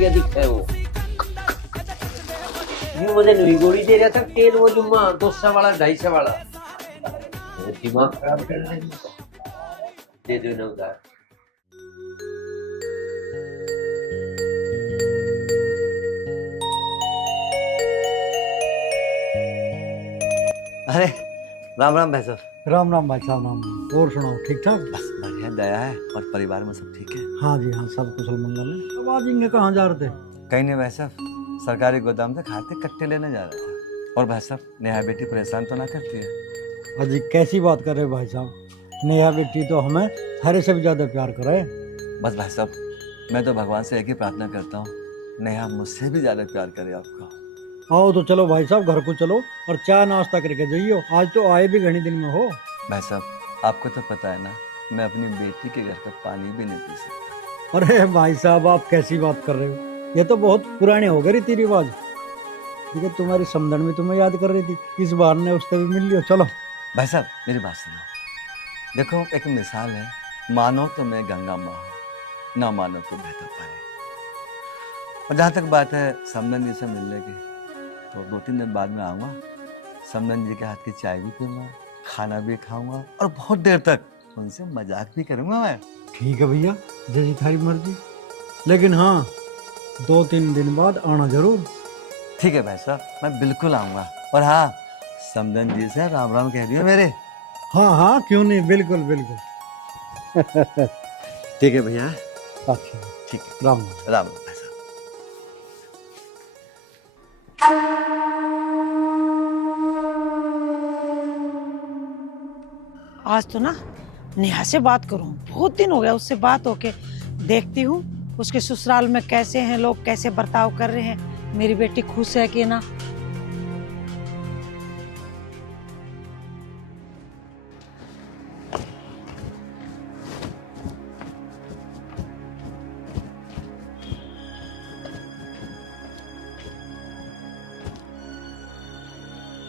क्या दिखता है वो। यूं मुझे नई गोली दे रहा था तेल, वो जुम्मा 200 वाला 250 वाला, वो दिमाग खराब कर रहे हैं। दे दो ना उधार। अरे राम राम भाई साहब। राम राम भाई साहब, राम राम। और सुनाओ, ठीक ठाक? बस बढ़िया दया है, और परिवार में सब ठीक है? हाँ जी हाँ, सब कुशल मंगल है। अब आज इनके कहाँ जा रहे थे? कहीं नहीं भाई साहब, सरकारी गोदाम से खाते कट्टे लेने जा रहा था। और भाई साहब, नेहा बेटी परेशान तो ना करती है? अजी कैसी बात कर रहे हो भाई साहब, नेहा बेटी तो हमें हरे से भी ज्यादा प्यार करे। बस भाई साहब, मैं तो भगवान से एक ही प्रार्थना करता हूँ, नेहा मुझसे भी ज्यादा प्यार करे आपको। आओ तो चलो भाई साहब, घर को चलो और चाय नाश्ता करके जाइयो। आज तो आए भी घनी दिन में हो। भाई साहब, आपको तो पता है ना, मैं अपनी बेटी के घर का पानी भी नहीं पी सकता। अरे भाई साहब, आप कैसी बात कर रहे हो, ये तो बहुत पुराने हो गए रीति रिवाज। ठीक है, तुम्हारी समझन में तुम्हें याद कर रही थी, इस बार ने उससे भी मिल लियो। चलो भाई साहब मेरी बात सुनो, देखो एक मिसाल है, मानो तो मैं गंगा माँ हूँ, ना मानो तो बहता पानी। और जहाँ तक बात है समदन जी से मिलने की, तो 2-3 दिन बाद में आऊँगा। समदन जी के हाथ की चाय भी पीऊँगा, खाना भी खाऊंगा, और बहुत देर तक उनसे मजाक भी करूँगा मैं। ठीक है भैया, जैसी थारी मर्जी, लेकिन हाँ 2-3 दिन बाद आना जरूर। ठीक है भाई साहब, मैं बिल्कुल आऊँगा। और हाँ, समदन जी से राम राम कह दियो मेरे। हाँ हाँ, क्यों नहीं, बिल्कुल बिल्कुल। ठीक है भैया। अच्छा ठीक है, राम राम राम भाई साहब। आज तो ना नेहा से बात करूं, बहुत दिन हो गया उससे बात होके। देखती हूँ उसके ससुराल में कैसे हैं लोग, कैसे बर्ताव कर रहे हैं, मेरी बेटी खुश है कि ना।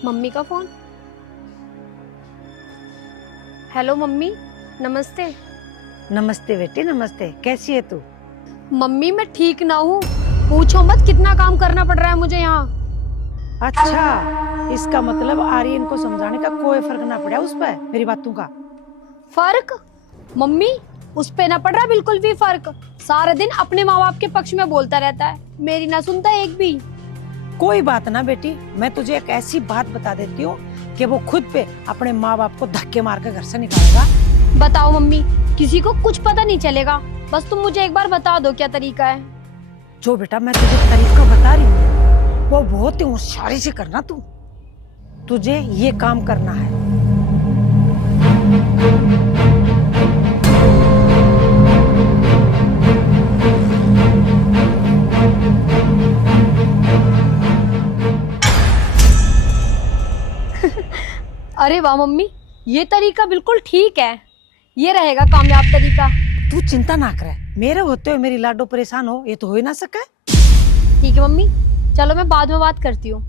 मम्मी का फोन। हेलो मम्मी, नमस्ते। नमस्ते बेटी, नमस्ते। कैसी है तू? मम्मी मैं ठीक ना हूँ, पूछो मत कितना काम करना पड़ रहा है मुझे यहाँ। अच्छा, इसका मतलब आर्यन को समझाने का कोई फर्क ना पड़ा उस पर मेरी बातों का? फर्क? मम्मी उस पे ना पड़ रहा बिल्कुल भी फर्क। सारे दिन अपने माँ बाप के पक्ष में बोलता रहता है, मेरी ना सुनता एक भी। कोई बात ना बेटी, मैं तुझे एक ऐसी बात बता देती हूँ कि वो खुद पे अपने माँ बाप को धक्के मार कर घर से निकालेगा। बताओ मम्मी, किसी को कुछ पता नहीं चलेगा, बस तुम मुझे एक बार बता दो क्या तरीका है। जो बेटा मैं तुझे तरीका बता रही हूँ वो बहुत ही होशियारी से करना। तुझे ये काम करना है। अरे वाह मम्मी, ये तरीका बिल्कुल ठीक है, ये रहेगा कामयाब तरीका। तू चिंता ना करे, मेरे होते हुए मेरी लाडो परेशान हो, ये तो हो ही ना सके। ठीक है मम्मी, चलो मैं बाद में बात करती हूँ।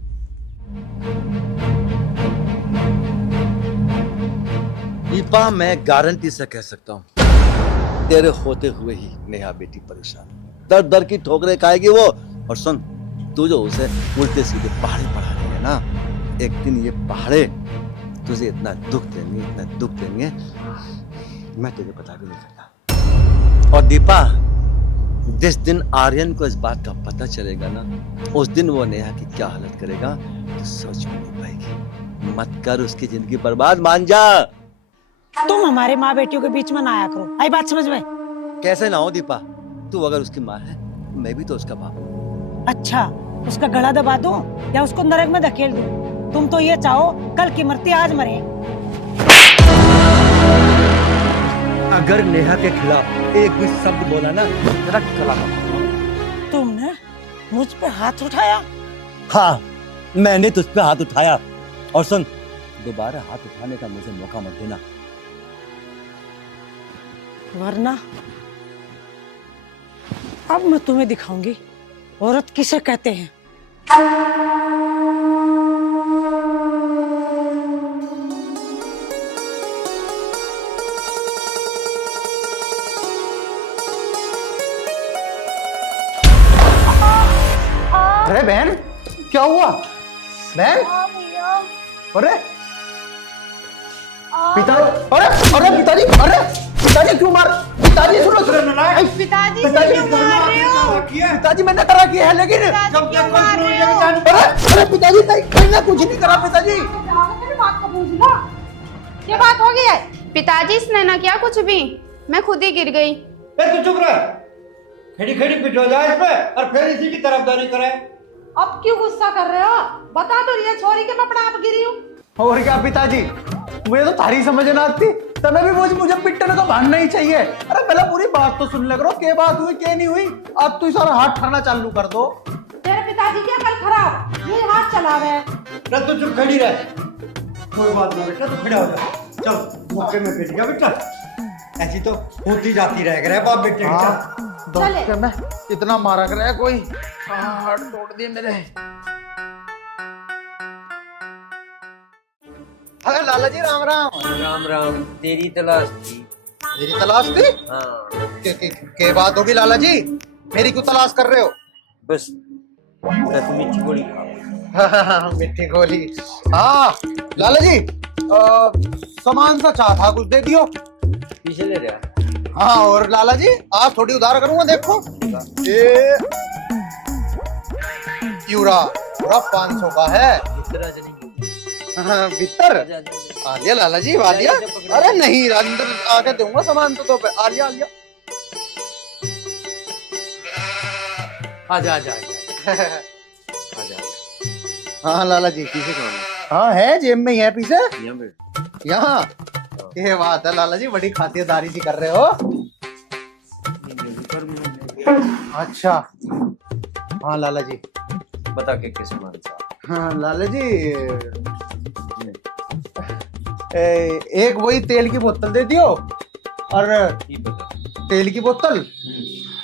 दीपा, मैं गारंटी से कह सकता हूँ, तेरे होते हुए ही नेहा बेटी परेशान, दर दर की ठोकरें खाएगी वो। और सुन, तू जो उसे उल्टे सीधे पहाड़े पढ़ा रही है ना, एक दिन ये पहाड़े तुझे इतना दुख देंगे, इतना दुख देंगे, मैं तुझे बता भी नहीं सकता। और दीपा, जिस दिन आर्यन को इस बात का पता चलेगा ना, उस दिन वो नेहा की क्या हालत करेगा तो सोच भी नहीं पाएगी। मत कर उसकी जिंदगी बर्बाद, मान जा। तुम हमारे माँ बेटियों के बीच में ना आया करो, आई बात समझ में? कैसे ना हो दीपा, तू अगर उसकी माँ है, मैं भी तो उसका बाप हूँ। अच्छा, उसका गला दबा दूं या उसको नरक में धकेल दूं? तुम तो ये चाहो कल की मरती आज मरे। अगर नेहा के खिलाफ एक भी शब्द बोला ना, तेरा गला तुमने मुझ पे हाथ उठाया? हाँ, मैंने तुझ पे हाथ उठाया। और सुन, दोबारा हाथ उठाने का मुझे मौका मत देना, वरना अब मैं तुम्हें दिखाऊंगी औरत किसे कहते हैं। अरे बहन, क्या हुआ बहन? अरे पिता, अरे अरे पिताजी, अरे पिताजी क्यों मार? पिताजी सुनो सुनो, पिताजी पिताजी क्यों मार रहे हो? पिताजी मैंने करा किया है, लेकिन क्यों मार रहे हो? अरे अरे पिताजी नहीं, मैंने कुछ नहीं करा पिताजी। क्या बात हो गई है? पिताजी इसने ना किया कुछ भी, मैं खुद ही गिर गई। ए तू चुप रह, खड़ी खड़ी पिटो जा इस पे और फिर इसी की तरफदारी करे। अब क्यों गुस्सा कर रहे हो? बता तो रही है छोरी के पपड़ा आप गिरी हूँ। और क्या पिताजी, मुझे तो थारी समझ ना आती, तब भी मुझे पिटने का भान नहीं चाहिए। अरे पहले पूरी बात तो सुन ले करो, क्या बात हुई क्या नहीं हुई। अब तू सारा हाथ ठरना चालू कर दो। तेरे पिताजी क्या कल खराब, ये हाथ चला रहे हैं। चल तू चुप खड़ी रह, कोई बात ना बेटा, तू खड़ा हो जा। चल मौके में पिट गया बेटा, ऐसी तो होती जाती रह गया बाप बेटे के साथ। दोस्त में इतना मारा कर है कोई, हाथ तोड़ दिए मेरे। अरे लाला जी राम राम। राम राम, तेरी तलाश थी। मेरी तलाश थी? हाँ के बात होगी लाला जी, मेरी क्यों तलाश कर रहे हो? बस मीठी गोली खाओ। मिट्टी गोली, हाँ लाला जी सामान सा चाह था, कुछ दे दियो। पीछे ले रहा। हाँ और लाला जी आज थोड़ी उधार करूंगा, देखो ये पूरा पूरा 500 का है। इतना जल्दी हाँ, भीतर आ लिया लाला जी, आ लिया। अरे नहीं अंदर आके दूंगा सामान तो पे आ लिया, आ लिया। आजा आजा आजा। हाँ लाला जी पीछे कौन है? हाँ है, जेब में ही है पीछे यहाँ पे यहाँ। ये बात है लाला जी, बड़ी खातिरदारी सी कर रहे हो। अच्छा हाँ लाला जी, बता के किस मान सा। हाँ लाला जी एक वही तेल की बोतल दे दियो, और ये बता। तेल की बोतल,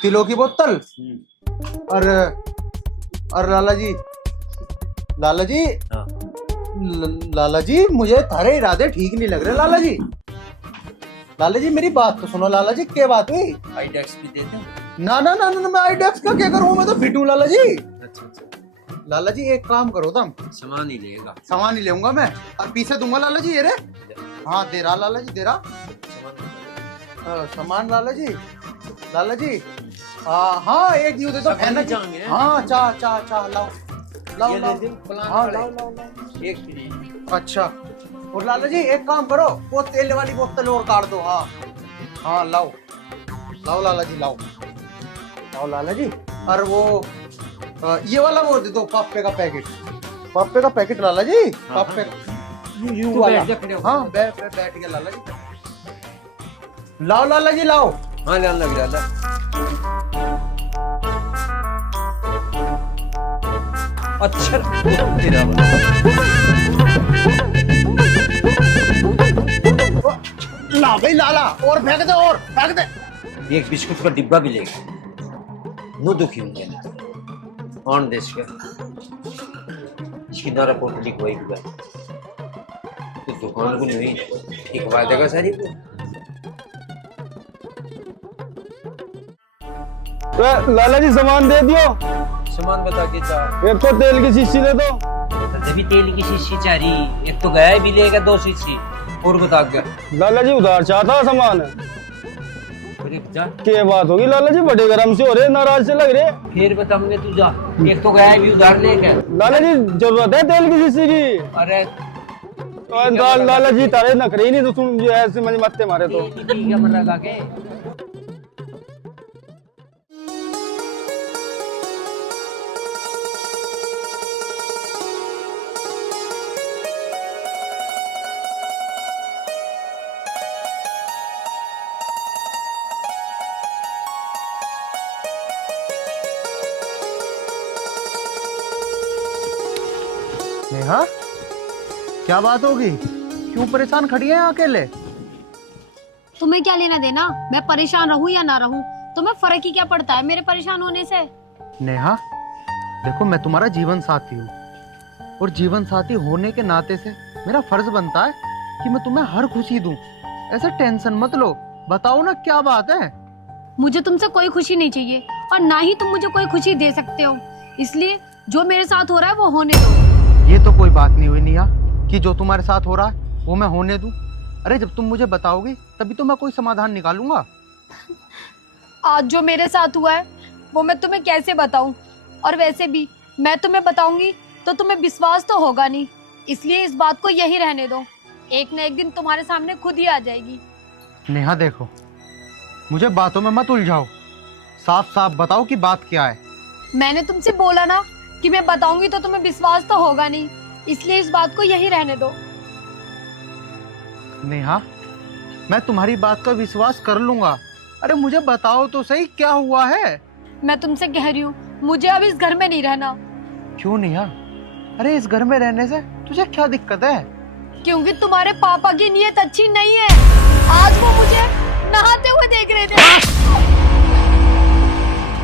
तिलों की बोतल, और लाला जी हाँ। लाला जी मुझे थारे इरादे ठीक नहीं लग रहे लाला जी। लाला जी मेरी बात तो सुनो लाला जी, क्या बात हुई? आईडेक्स भी दे दे। ना ना ना ना, मैं आईडेक्स का क्या करूँ, मैं तो फिट हूँ लाला जी। अच्छा अच्छा, लाला जी एक काम करो तुम, सामान ही लेगा। सामान ही लेऊंगा मैं और पीछे दूंगा लाला जी। ये रे हाँ दे रहा लाला जी, दे रहा सामान लाला जी। लाला जी हाँ एक यूं दे दो, सब जाएंगे। हाँ चाह चाह चाह लाओ लाओ ये लाओ, ले दे, प्लान हाँ पड़े। लाओ लाओ लाओ। एक फ्री। अच्छा और लाला जी एक काम करो, वो तेल वाली बोतल और काट दो। हाँ हाँ लाओ लाओ लाला जी, लाओ लाओ लाला जी। और वो ये वाला वो दे दो, पापे का पैकेट, पापे का पैकेट लाला जी। पापे तू वाला, बैठ जा, खड़े हो। हाँ बैठ गया लाला जी। लाओ लाला जी लाओ। हाँ जान लग रहा। अच्छा तेरा ला भाई लाला, और फेंक दे, और फेंक दे। एक बिस्कुट का डिब्बा भी लेगा। नो दुखी होंगे ऑन देश के इसकी नारा पोटली कोई भी तो दुकान को नहीं एक वायदा का सारी को। लाला जी सामान दे दियो। सामान बता के जा। एक तो तेल की शीशी दे दो। तभी तेल की शीशी चाह रही, एक तो गया भी लेगा 2 शीशी और बता के। लाला जी उधार चाहता सामान। क्या बात होगी लाला जी, बड़े गरम से हो रहे, नाराज से लग रहे। फिर बताऊंगे तू जा, एक तो गया भी उधार लेके। लाला जी जरूरत है तेल की शीशी की। अरे लाला जी तारे नखरे ही नहीं, तो तुम जो ऐसे मुझे मत्ते मारे तो। ठीक है मर लगा के। नेहा क्या बात होगी, क्यों परेशान खड़ी है अकेले? तुम्हें क्या लेना देना, मैं परेशान रहूं या ना रहूं, तुम्हें फर्क ही क्या पड़ता है मेरे परेशान होने से। नेहा देखो मैं तुम्हारा जीवन साथी हूँ, और जीवन साथी होने के नाते से मेरा फर्ज बनता है कि मैं तुम्हें हर खुशी दूं। ऐसे टेंशन मत लो, बताओ ना क्या बात है। मुझे तुमसे कोई खुशी नहीं चाहिए और ना ही तुम मुझे कोई खुशी दे सकते हो, इसलिए जो मेरे साथ हो रहा है वो होने दो। ये तो कोई बात नहीं हुई नेहा कि जो तुम्हारे साथ हो रहा है वो मैं होने दूं। अरे जब तुम मुझे बताओगी तभी तो मैं कोई समाधान निकालूंगा। आज जो मेरे साथ हुआ है वो मैं तुम्हें कैसे बताऊं, और वैसे भी मैं तुम्हें बताऊंगी तो तुम्हें विश्वास तो होगा नहीं, इसलिए इस बात को यही रहने दो। एक न एक दिन तुम्हारे सामने खुद ही आ जाएगी। नेहा देखो, मुझे बातों में मत उलझाओ, साफ साफ बताओ कि बात क्या है। मैंने तुमसे बोला ना कि मैं बताऊंगी तो तुम्हें विश्वास तो होगा नहीं, इसलिए इस बात को यही रहने दो। नेहा मैं तुम्हारी बात का विश्वास कर लूंगा। अरे मुझे बताओ तो सही क्या हुआ है। मैं तुमसे कह रही हूँ मुझे अब इस घर में नहीं रहना। क्यों नेहा? अरे इस घर में रहने से तुझे क्या दिक्कत है? क्योंकि तुम्हारे पापा की नीयत अच्छी नहीं है। आज वो मुझे नहाते हुए देख रहे थे।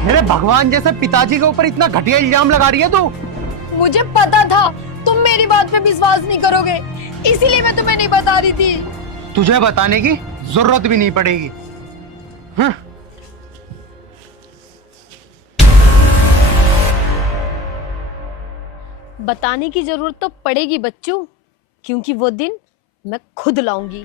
मेरे भगवान जैसे पिताजी के ऊपर इतना घटिया इल्जाम लगा रही है तू। मुझे पता था तुम मेरी बात पे विश्वास नहीं करोगे, इसीलिए मैं तुम्हें नहीं बता रही थी। तुझे बताने की जरूरत भी नहीं पड़ेगी। बताने की जरूरत तो पड़ेगी बच्चों, क्योंकि वो दिन मैं खुद लाऊंगी।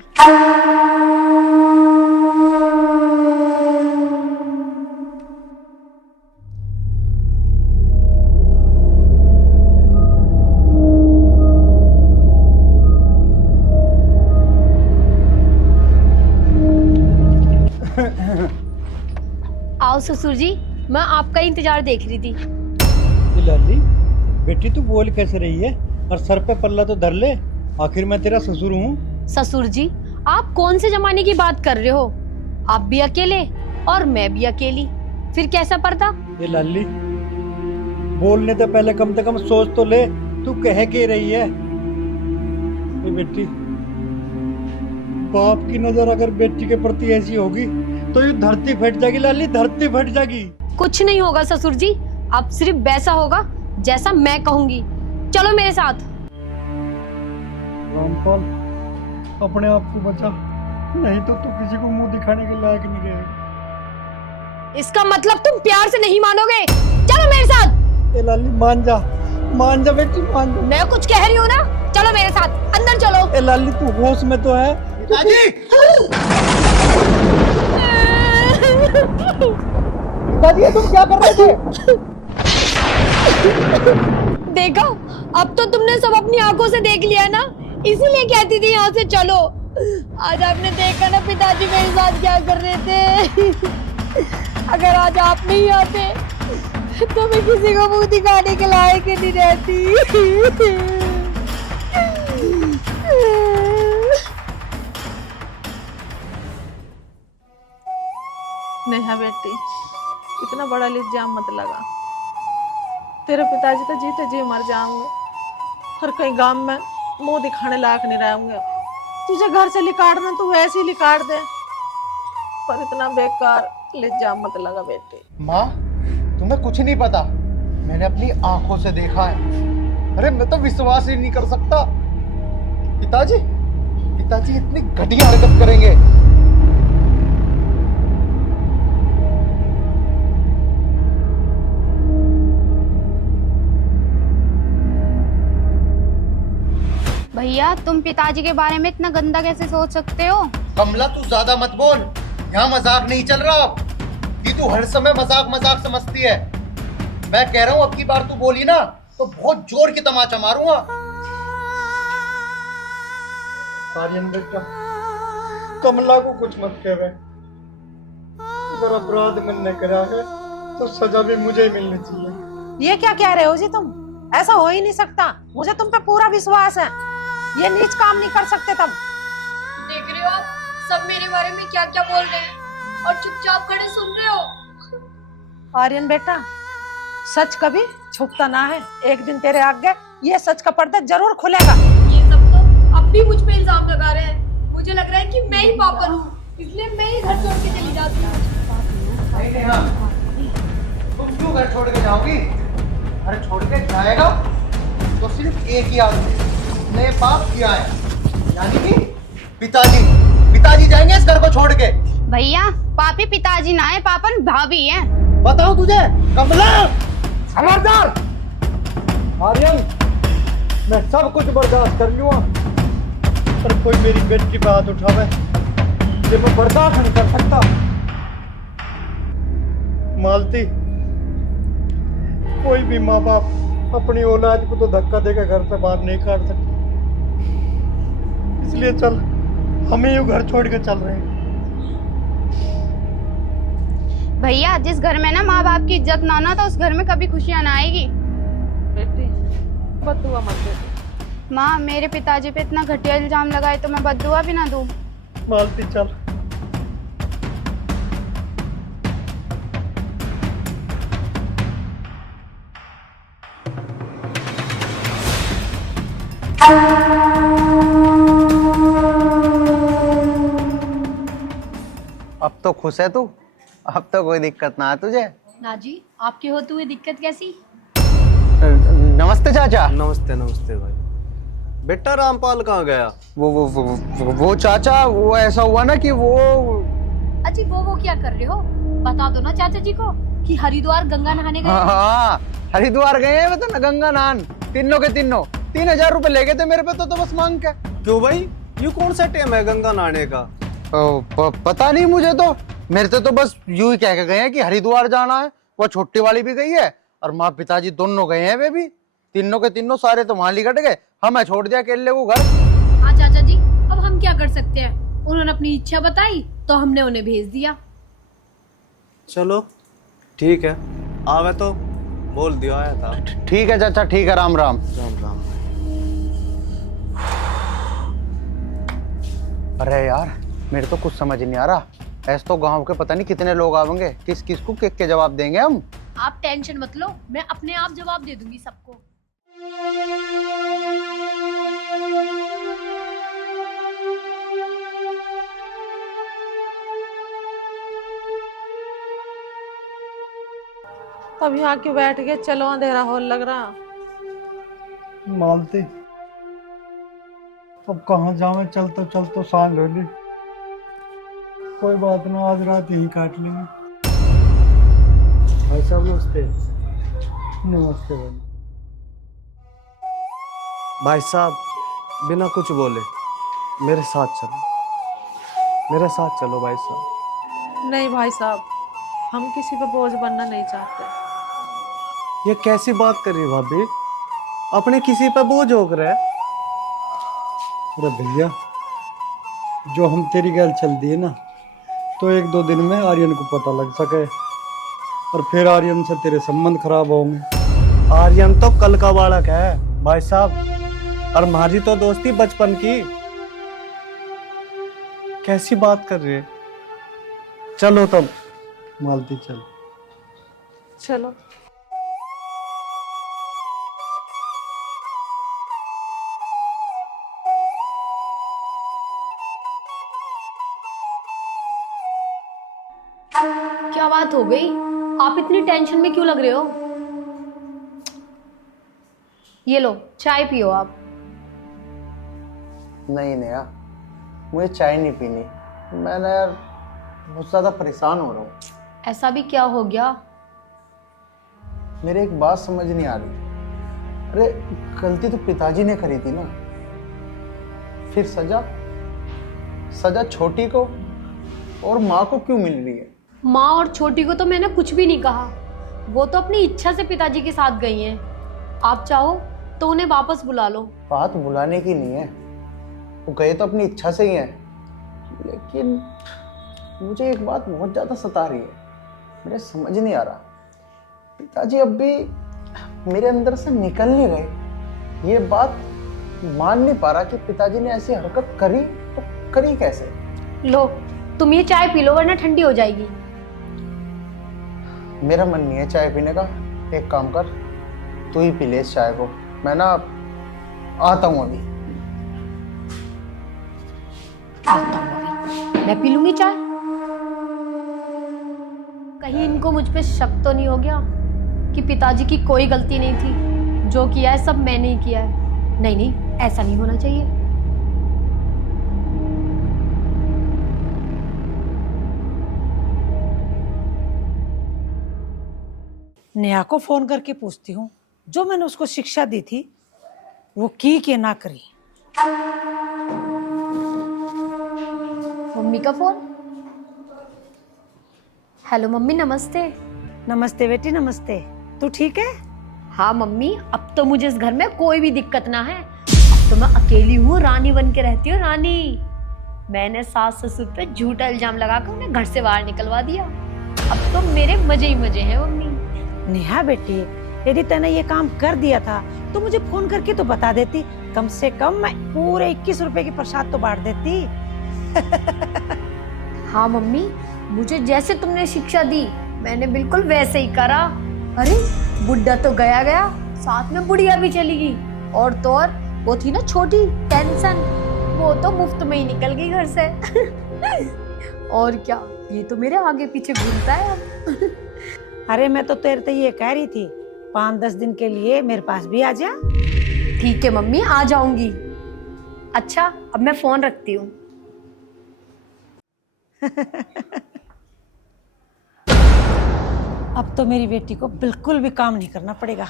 आओ ससुर जी, मैं आपका इंतजार देख रही थी। ये लाली बेटी तू बोल कैसे रही है, और सर पे पल्ला तो धर ले, आखिर मैं तेरा ससुर हूँ। ससुर जी, आप कौन से जमाने की बात कर रहे हो? आप भी अकेले और मैं भी अकेली, फिर कैसा पर्दा? ये लाली बोलने से पहले कम से कम सोच तो ले, तू कह के रही है। ये बेटी, बाप की नजर अगर बेटी के प्रति ऐसी होगी तो ये धरती फट जाएगी लाली, धरती फट जाएगी। कुछ नहीं होगा ससुर जी, अब सिर्फ वैसा होगा जैसा मैं कहूंगी। चलो मेरे साथ। रामपाल, अपने आप को बचा, नहीं तो तू किसी को मुंह दिखाने के लायक नहीं रहेगा। इसका मतलब तुम प्यार से नहीं मानोगे? चलो मेरे साथ। ए लाली मान जा बेटी, मान जा। मैं कुछ कह रही हूँ ना, चलो मेरे साथ, अंदर चलो। ए लाली तू होश में तो है? पिताजी! पिताजी तुम क्या कर रहे थे? देखा, अब तो तुमने सब अपनी आंखों से देख लिया ना, इसीलिए कहती थी यहाँ से चलो। आज आपने देखा ना पिताजी मेरे साथ क्या कर रहे थे। अगर आज आप नहीं आते तो मैं किसी को मुंह दिखाने के लायक ही नहीं रहती। नेहा बेटी, इतना बड़ा इल्जाम मत लगा। तेरे पिताजी तो जीते जी मर जाऊंगे और कहीं गांव में मुंह दिखाने लायक नहीं रहूंगे। तुझे घर से लिकाड़ना तो वैसे ही लिकाड़ दे, पर इतना बेकार इल्जाम मत लगा बेटी। माँ, तुम्हें कुछ नहीं पता, मैंने अपनी आंखों से देखा है। अरे मैं तो विश्वास ही नहीं कर सकता। पिताजी इतनी घटिया हरकत करेंगे। भैया, तुम पिताजी के बारे में इतना गंदा कैसे सोच सकते हो? कमला तू ज्यादा मत बोल, यहाँ मजाक नहीं चल रहा कि तू हर समय मजाक समझती है। मैं कह रहा हूँ अब की बार तू बोली ना तो बहुत जोर की तमाचा मारूंगा। आर्यन बेटा, कमला को कुछ मत कह रहे, अगर अपराध मैंने करा है तो सजा भी मुझे मिलनी चाहिए। ये क्या कह रहे हो जी तुम? ऐसा हो ही नहीं सकता, मुझे तुम पे पूरा विश्वास है। ये नीच काम नहीं कर सकते तुम। देख रहे हो आप सब मेरे बारे में क्या क्या बोल रहे हैं और चुपचाप खड़े सुन रहे हो। आर्यन बेटा, सच कभी छुपता ना है, एक दिन तेरे आगे ये सच का पर्दा जरूर खुलेगा। ये सब तो अब भी मुझ पे इल्जाम लगा रहे हैं। मुझे लग रहा है कि मैं ही पागल हूँ, इसलिए मैं ही घर छोड़ के चली जाती हूँ। तुम क्यों घर छोड़ के जाओगी? घर छोड़ के जाएगा तो सिर्फ एक ही आदमी, उसने पाप किया है, यानी कि पिताजी जाएंगे इस घर को छोड़ के। भैया, पापी पिताजी ना है, पापन भाभी है। बताओ तुझे कमला, खबरदार आर्यन, मैं सब कुछ बर्दाश्त कर लूंगा, पर कोई मेरी बेटी की बात उठावे ये मैं बर्दाश्त नहीं कर सकता। मालती, कोई भी माँ बाप अपनी औलाद को तो धक्का देकर घर से बाहर नहीं काट सकते, इसलिए चल हम ही घर छोड़ के चल रहे हैं। भैया जिस घर में ना माँ बाप की इज्जत ना ना तो उस घर में कभी खुशियाँ ना आएगी। बेटी बददुआ मत दे। माँ मेरे पिताजी पे इतना घटिया इल्जाम लगाए तो मैं बददुआ भी ना दूँ। मालती चल। अब तो खुश है तू, अब तो कोई दिक्कत ना है तुझे। ना जी, आपके होते हुए दिक्कत कैसी? नमस्ते चाचा। नमस्ते नमस्ते भाई। बेटा रामपाल कहाँ गया? वो चाचा, वो ऐसा हुआ ना कि वो अजी वो क्या कर रहे हो? बता दो ना चाचा जी को कि हरिद्वार गंगा नहाने गए। हाँ, हरिद्वार गए हैं तो गंगा नहान, तीनों के तीनों 3,000 रुपए ले गए थे मेरे पे तो बस मांग के। क्यों भाई, ये कौन सा टाइम है गंगा नहाने का? पता नहीं मुझे तो, मेरे से तो बस यूं ही कह के गए हैं कि हरिद्वार जाना है। वो छोटी वाली भी गई है और माँ पिताजी दोनों गए हैं, वे भी तीनों के तीनों सारे तो वहां लिकट गए, हमें छोड़ दिया अकेले को घर। हाँ चाचा जी, अब हम क्या कर सकते हैं? उन्होंने अपनी इच्छा बताई तो हमने उन्हें भेज दिया। चलो ठीक है, आवे तो बोल दिया आया था। ठीक है चाचा, ठीक है, राम राम। राम राम। अरे यार, मेरे तो कुछ समझ नहीं आ रहा। ऐसे तो गांव के पता नहीं कितने लोग आवेंगे, किस किस को के जवाब देंगे हम। आप टेंशन मत लो, मैं अपने आप जवाब दे दूंगी सबको। अब यहाँ क्यों बैठ गए? चलो अंधेरा होने लग रहा। मालती, अब कहाँ जावे, चलते चलते सांझ हो ली। कोई बात ना, आज रात यही काट लेंगे। भाई साहब नमस्ते। नमस्ते भाई। भाई साहब बिना कुछ बोले मेरे साथ चलो, मेरे साथ चलो भाई साहब। नहीं भाई साहब, हम किसी पे बोझ बनना नहीं चाहते। ये कैसी बात कर रही भाभी, अपने किसी पे बोझ हो रहे? अरे भैया, जो हम तेरी गैल चल दिए ना, तो 1-2 दिन में आर्यन को पता लग सके और फिर आर्यन से तेरे संबंध खराब होंगे। आर्यन तो कल का बालक है भाई साहब, और हमारी तो दोस्ती बचपन की। कैसी बात कर रही है? चलो तब। मालती चल। चलो। क्या बात हो गई? आप इतनी टेंशन में क्यों लग रहे हो? ये लो चाय पियो आप। नहीं नया, मुझे चाय नहीं पीनी। मैंने यार बहुत ज्यादा परेशान हो रहा हूँ। ऐसा भी क्या हो गया? मेरे एक बात समझ नहीं आ रही। अरे गलती तो पिताजी ने करी थी ना, फिर सजा छोटी को और माँ को क्यों मिल रही है? माँ और छोटी को तो मैंने कुछ भी नहीं कहा, वो तो अपनी इच्छा से पिताजी के साथ गई हैं। आप चाहो तो उन्हें वापस बुला लो। बात बुलाने की नहीं है, वो गए तो अपनी इच्छा से ही हैं। लेकिन मुझे एक बात बहुत ज्यादा सता रही है, मुझे समझ नहीं आ रहा। पिताजी अब भी मेरे अंदर से निकल नहीं रहे। ये बात मान नहीं पा रहा कि पिताजी ने ऐसी हरकत करी तो करी कैसे। लो तुम ये चाय पी लो वरना ठंडी हो जाएगी। मेरा मन नहीं है चाय पीने का। एक काम कर, तू ही पी ले इस चाय को, मैं ना आता हूँ अभी। मैं पी लूंगी चाय। कहीं इनको मुझ पे शक तो नहीं हो गया कि पिताजी की कोई गलती नहीं थी, जो किया है सब मैंने ही किया है। नहीं नहीं, ऐसा नहीं होना चाहिए। नेहा को फोन करके पूछती हूँ जो मैंने उसको शिक्षा दी थी वो की के ना करी। मम्मी का फोन। हेलो मम्मी, नमस्ते। नमस्ते बेटी, नमस्ते। तू ठीक है? हाँ मम्मी, अब तो मुझे इस घर में कोई भी दिक्कत ना है। अब तो मैं अकेली हूँ, रानी बन के रहती हूँ, रानी। मैंने सास ससुर पे झूठा इल्जाम लगाकर उन्हें घर से बाहर निकलवा दिया। अब तो मेरे मजे ही मजे हैं मम्मी। नेहा बेटी, यदि तूने ये काम कर दिया था तो मुझे फोन करके तो बता देती। कम से कम मैं पूरे 21 रुपए की प्रसाद तो बांट देती। हाँ मम्मी, मुझे जैसे तुमने शिक्षा दी मैंने बिल्कुल वैसे ही करा। अरे बुढ़ा तो गया गया, साथ में बुढ़िया भी चली गई। और तो और वो थी ना छोटी टेंशन, वो तो मुफ्त में ही निकल गई घर से। और क्या, ये तो मेरे आगे पीछे घूमता है अब। अरे मैं तो तेरे से ये कह रही थी 5-10 दिन के लिए मेरे पास भी आ जा। ठीक है मम्मी, आ जाऊंगी। अच्छा, अब मैं फोन रखती हूँ। अब तो मेरी बेटी को बिल्कुल भी काम नहीं करना पड़ेगा।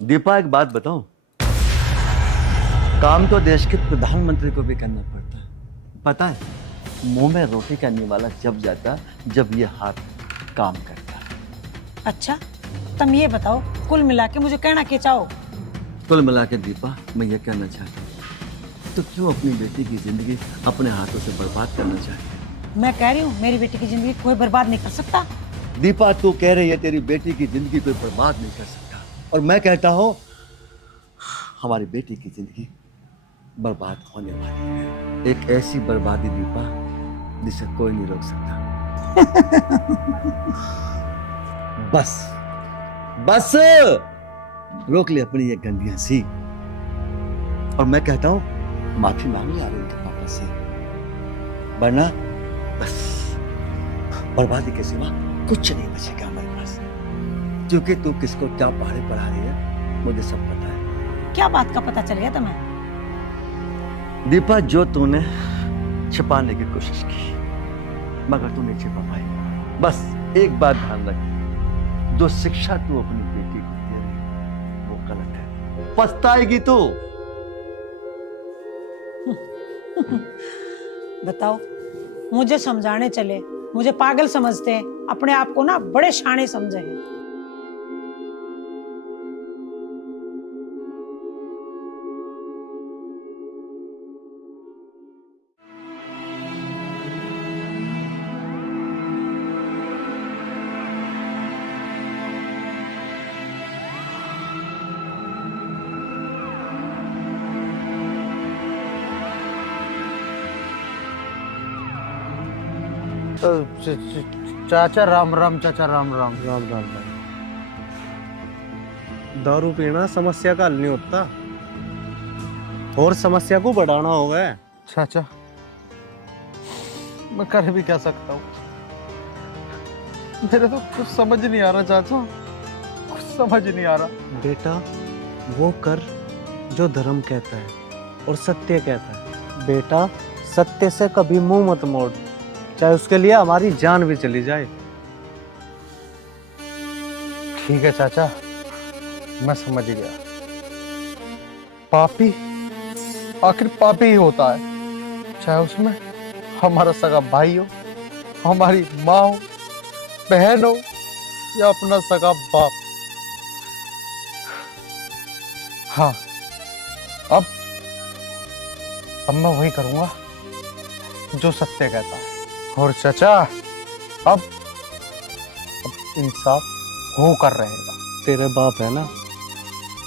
दीपा, एक बात बताऊं, काम तो देश के प्रधानमंत्री को भी करना पड़ता है। पता है, मुंह में रोटी करने वाला जब जाता जब ये हाथ काम करता। अच्छा, तुम ये बताओ, कुल मिला के मुझे कहना क्या चाहो? कुल मिला के दीपा, मैं ये कहना चाहता हूँ, तो क्यों अपनी बेटी की जिंदगी अपने हाथों से बर्बाद करना चाहती है? मैं कह रही हूँ मेरी बेटी की जिंदगी कोई बर्बाद नहीं कर सकता। दीपा, तू कह रही है तेरी बेटी की जिंदगी कोई बर्बाद नहीं कर सकता, और मैं कहता हूँ हमारी बेटी की जिंदगी बर्बाद होने वाली है। एक ऐसी बर्बादी दीपा जिसे कोई नहीं रोक सकता। बस बस रोक ले अपनी ये गंदी हंसी। और मैं कहता हूं माफी मांग ले आरोही पापा से, वरना बस बर्बादी के सिवा कुछ नहीं बचेगा हमारे पास। क्योंकि तू किसको क्या पहाड़े पढ़ा रही है मुझे सब पता है। क्या बात का पता चल गया तुम्हें? दीपा, जो तूने छिपाने की कोशिश की मगर तू नहीं छिपा पाई। बस एक बात ध्यान रख, जो शिक्षा तू अपनी बेटी को दे रही वो गलत है, पछताएगी तू। बताओ, मुझे समझाने चले, मुझे पागल समझते हैं, अपने आप को ना बड़े शाणे समझे हैं। चाचा राम राम, चाचा राम राम। राम राम भाई। दारू पीना समस्या का हल नहीं होता, और समस्या को बढ़ाना होगा। चाचा, मैं कर भी क्या सकता हूँ? मेरे तो कुछ समझ नहीं आ रहा चाचा, कुछ समझ नहीं आ रहा। बेटा, वो कर जो धर्म कहता है और सत्य कहता है। बेटा, सत्य से कभी मुंह मत मोड़, चाहे उसके लिए हमारी जान भी चली जाए। ठीक है चाचा, मैं समझ गया। पापी आखिर पापी ही होता है, चाहे उसमें हमारा सगा भाई हो, हमारी माँ हो, बहन हो, या अपना सगा बाप। हाँ, अब मैं वही करूंगा जो सत्य कहता है। और चाचा, अब इंसाफ हो कर रहेगा। तेरे बाप है ना,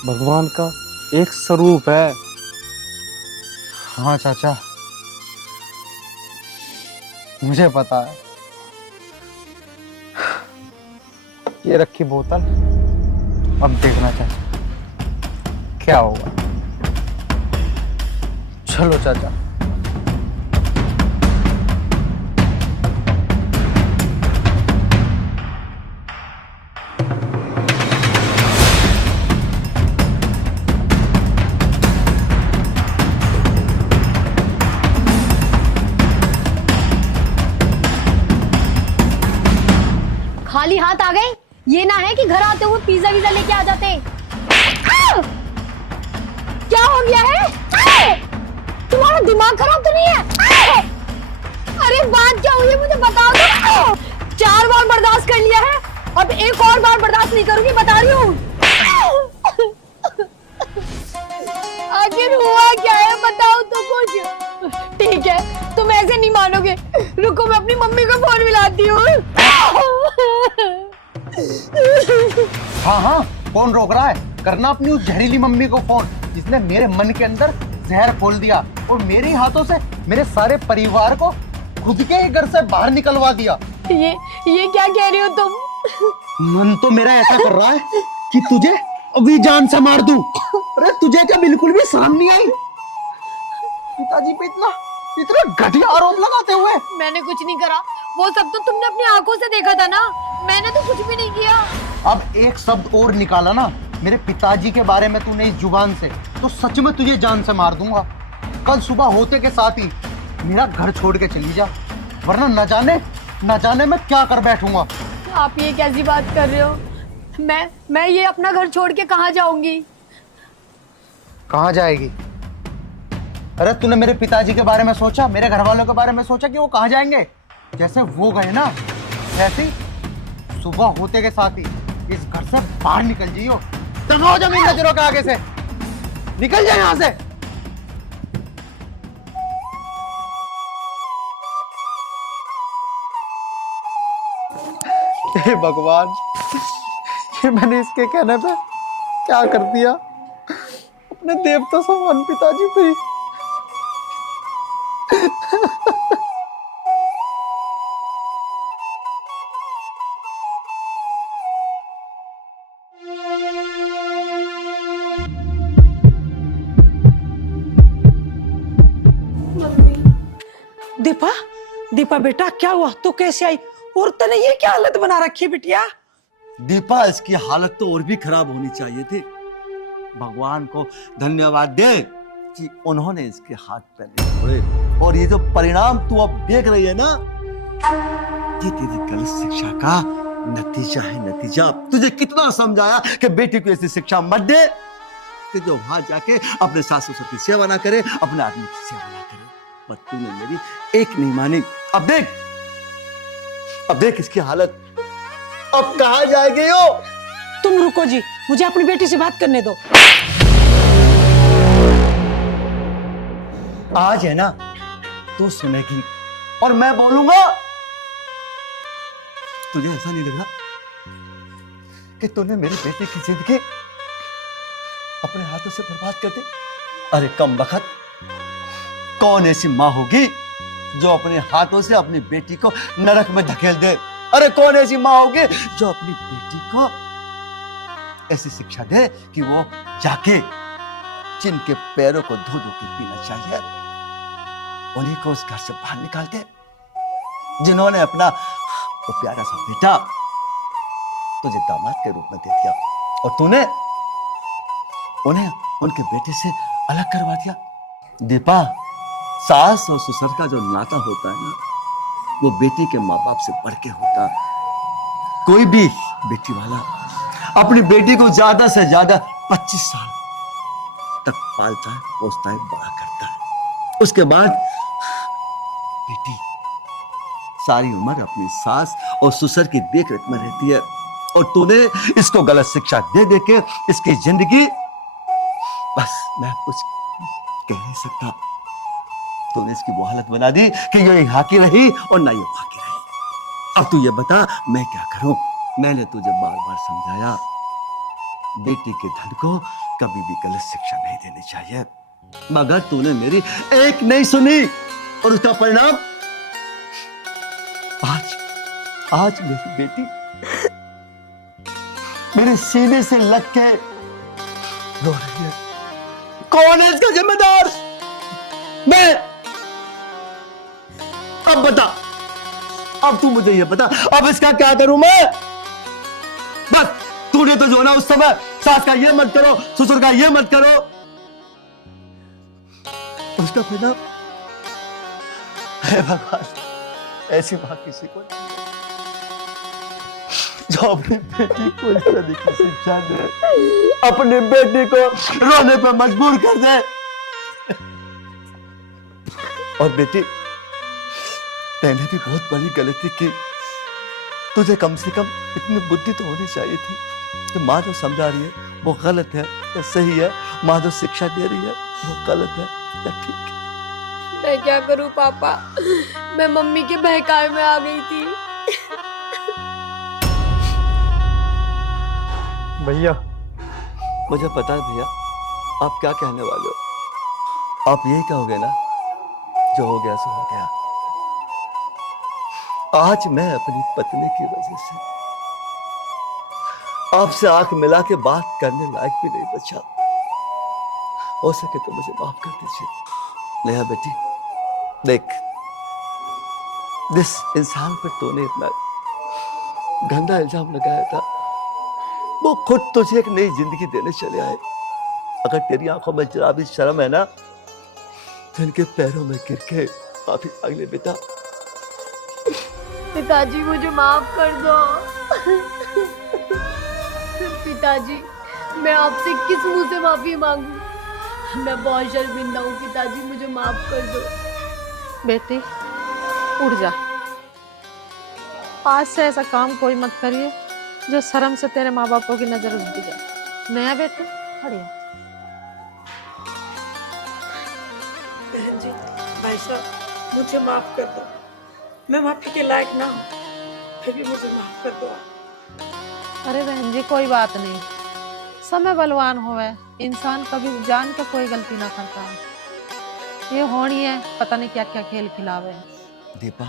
भगवान का एक स्वरूप है। हाँ चाचा, मुझे पता है। ये रखी बोतल, अब देखना चाचा क्या होगा। चलो चाचा। खाली हाथ आ गए, ये ना है कि घर आते हुए पिज्जा विज़ा लेके आ जाते। क्या हो गया है? तुम्हारा दिमाग खराब तो नहीं है? अरे बात क्या हुई है मुझे बताओ तो। 4 बार बर्दाश्त कर लिया है, अब एक और बार बर्दाश्त नहीं करूंगी, बता रही हूँ। आखिर हुआ क्या है बताओ तो कुछ। ठीक है, तुम ऐसे नहीं मानोगे, रुको मैं अपनी मम्मी को फोन मिलाती हूँ। हाँ हाँ, कौन रोक रहा है? करना अपनी उस जहरीली मम्मी को फोन, जिसने मेरे मन के अंदर जहर खोल दिया और मेरे ही हाथों से मेरे सारे परिवार को खुद के ही घर से बाहर निकलवा दिया। ये क्या कह रही हो तुम? मन तो मेरा ऐसा कर रहा है कि तुझे अभी जान से मार दूं। अरे तुझे क्या बिल्कुल भी शर्म नहीं आई? पिताजी पे इतना घटिया आरोप लगाते हुए। मैंने कुछ नहीं करा, वो सब तो तुमने अपनी आंखों से देखा था ना, मैंने तो कुछ भी नहीं किया। अब एक शब्द और निकाला ना मेरे पिताजी के बारे में तूने इस जुबान से, तो सच में तुझे जान से मार दूंगा। कल सुबह होते के साथ ही मेरा घर छोड़ के चली जा, वरना न जाने मैं क्या कर बैठूंगा। आप ये कैसी बात कर रहे हो? मैं ये अपना घर छोड़ के कहाँ जाऊंगी? कहाँ जाएगी? अरे तूने मेरे पिताजी के बारे में सोचा, मेरे घर वालों के बारे में सोचा कि वो कहाँ जाएंगे? जैसे वो गए ना, वैसे ही सुबह होते के साथ ही इस घर से बाहर निकल जाइयो। तनाव जमीन नजरों के आगे से निकल जाए यहाँ से। हे भगवान, ये मैंने इसके कहने पे क्या कर दिया? अपने देवता समान पिताजी पे ही। दीपा, दीपा बेटा क्या हुआ? तो कैसे आई? और तने ये क्या हालत बना रखी है बिटिया? दीपा, इसकी हालत तो और भी खराब होनी चाहिए थी। भगवान को धन्यवाद दे कि उन्होंने इसके हाथ पैर छोड़े, और ये जो परिणाम तू अब देख रही है ना, ये तेरी गलत शिक्षा का नतीजा है। नतीजा तुझे कितना समझाया कि बेटी को ऐसी शिक्षा मत दे कि जो वहां जाके अपने सास ससुर की सेवा ना करे, अपने आदमी की सेवा ना करे, पर तूने मेरी एक नहीं मानी। अब देख इसकी हालत, अब कहां जाएगी हो? तुम रुको जी, मुझे अपनी बेटी से बात करने दो। आज है ना तू सुनेगी और मैं बोलूंगा। तुझे ऐसा नहीं लग रहा कि तूने मेरी बेटी की जिंदगी अपने हाथों से बर्बाद कर दी? अरे कम बखत, कौन ऐसी माँ होगी जो अपने हाथों से अपनी बेटी को नरक में धकेल दे? अरे कौन ऐसी माँ होगी जो अपनी बेटी को ऐसी शिक्षा दे कि वो जाके जिनके पैरों को धो धो के पीना चाहिए, उन्हीं को उस घर से बाहर निकाल दे, जिन्होंने अपना वो प्यारा सा बेटा तुझे दामाद के रूप में दे दिया और तूने उन्हें उनके बेटे से अलग करवा दिया। दीपा, सास और ससुर का जो नाता होता है ना, वो बेटी के माँ बाप से बढ़ के होता है। कोई भी बेटी वाला अपनी बेटी को ज्यादा से ज्यादा 25 साल तक पालता है, पोसता है, बड़ा करता है। उसके बाद बेटी सारी उम्र अपनी सास और ससुर की देखरेख में रहती है, और तूने इसको गलत शिक्षा दे दे के इसकी जिंदगी, बस मैं कुछ कह नहीं सकता, तूने इसकी वो हालत बना दी कि ये यहाँ की रही और ना ये वहां की रही। अब तू ये बता मैं क्या करूं? मैंने तुझे बार बार समझाया, बेटी के धन को कभी भी गलत शिक्षा नहीं देनी चाहिए, मगर तूने मेरी एक नहीं सुनी, और उसका परिणाम आज मेरी बेटी मेरे सीने से लग के रो रही है। कौन है इसका जिम्मेदार? मैं। अब बता, अब तू मुझे ये बता, अब इसका क्या करूं मैं? बस तूने तो जो ना उस समय सास का ये मत करो, ससुर का ये मत करो, उसका परिणाम, हे भगवान, ऐसी बात किसी को जो अपनी बेटी को इस तरह की शिक्षा दे, अपनी बेटी को रोने पर मजबूर कर दे। और बेटी, मैंने भी बहुत बड़ी गलती की। तुझे कम से कम इतनी बुद्धि तो होनी चाहिए थी कि माँ जो समझा रही है वो गलत है या सही है, माँ जो शिक्षा दे रही है वो गलत है या ठीक है। मैं क्या करूं पापा, मैं मम्मी के बहकावे में आ गई थी। भैया, मुझे पता है भैया आप क्या कहने वाले हो। आप यही कहोगे ना, जो हो गया सो हो गया। आज मैं अपनी पत्नी की वजह से आपसे आंख मिला के बात करने लायक भी नहीं बचा। हो सके तो मुझे माफ कर दीजिए। नेहा बेटी, देख, जिस इंसान पर तूने इतना गंदा इल्जाम लगाया था वो खुद तुझे एक नई जिंदगी देने चले आए। अगर तेरी आंखों में जरा भी शर्म है ना तो इनके पैरों में गिर के माफी मांग ले बेटा। पिताजी मुझे माफ कर दो। पिताजी, मैं आपसे किस मुंह से माफी मांगू? मैं बहुत शर्मिंदा हूँ पिताजी, मुझे माफ कर दो। बेटी उठ जा, आज से ऐसा काम कोई मत करिए जो शर्म से तेरे माँ बापों की नजर उठ जाए। नया बेटी खड़ी हो। बहन जी, भाई साहब, मुझे माफ कर दो। मैं माफी के लायक ना हूँ, फिर भी मुझे माफ कर दो। अरे बहन जी, कोई बात नहीं। समय बलवान होवे, इंसान कभी जान के कोई गलती ना करता है। ये होनी है, पता नहीं क्या क्या खेल खिलावे। दीपा,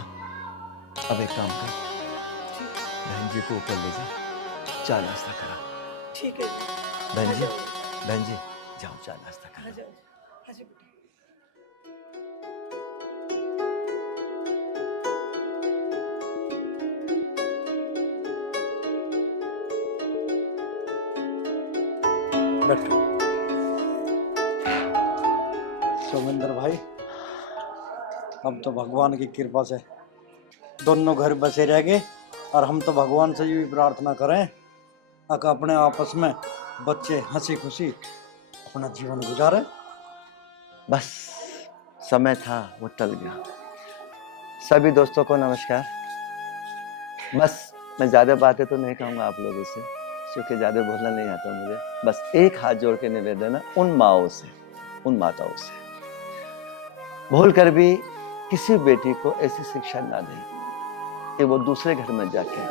अब एक काम कर, बहन जी को ऊपर ले जा, चाय नाश्ता करा। ठीक है बहन जी जाओ चाय नाश्ता करा। बैठो। सोमेंद्र भाई, हम तो भगवान की कृपा से दोनों घर बसे रह गए, और हम तो भगवान से भी प्रार्थना करें कि अपने आपस में बच्चे हंसी खुशी अपना जीवन गुजारे। बस समय था वो टल गया। सभी दोस्तों को नमस्कार। बस मैं ज्यादा बातें तो नहीं कहूँगा आप लोगों से, क्योंकि ज्यादा बोलना नहीं आता मुझे। बस एक हाथ जोड़ के निवेदन है उन माओं से, उन माताओं से, भूल कर भी किसी बेटी को ऐसी शिक्षा ना दें कि वो दूसरे घर में जाके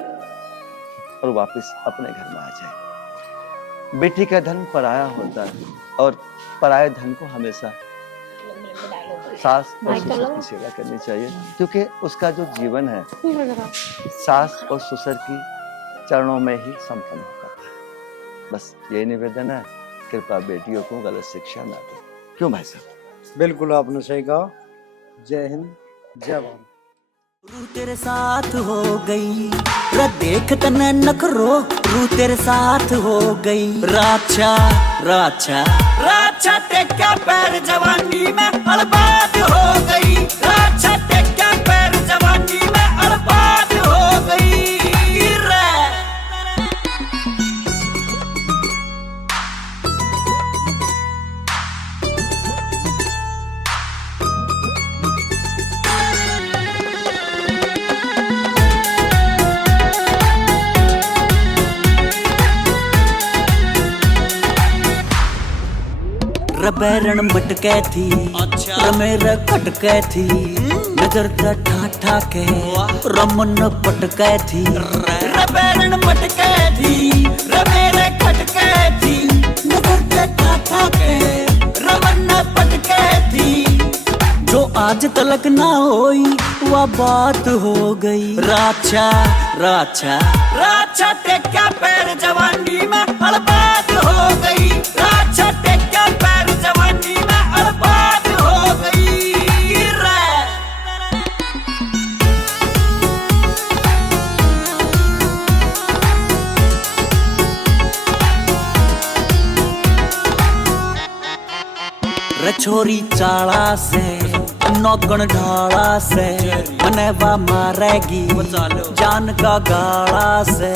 और वापस अपने घर में आ जाए। बेटी का धन पराया होता है, और पराये धन को हमेशा सास और ससुर की सेवा करनी चाहिए, क्योंकि उसका जो जीवन है सास और ससुर की चरणों में ही संपन्न होता है। बस यही निवेदन है, कृपया बेटियों को गलत शिक्षा ना दें। क्यों भाई साहब? बिल्कुल आपने सही कहा। जय हिंद, जय भारत। रू तेरे साथ हो गई, रे देख तने नखरो, रू तेरे साथ हो गई। राछा राछा राछा टेका पैर जवानी में बर्बाद हो गई। राछा टेका पैर जवानी में बर्बाद हो गई। रबैरण मटके थी, रमेर खटके थी, नजर ठा ठा के रमन पटके थी। रबैरण मटके थी, रमेर खटके थी, नजर ठा ठा के रमन पटके थी। जो आज तलक ना होई वह बात हो गई। राछा राछा राछा टेका पैर जवानी में बर्बाद हो गई। राछा टेका पैर जवानी में बर्बाद हो गई। रछोरी चाला से नौकन ढाला से, मनेवा मारेगी जान का गाला से।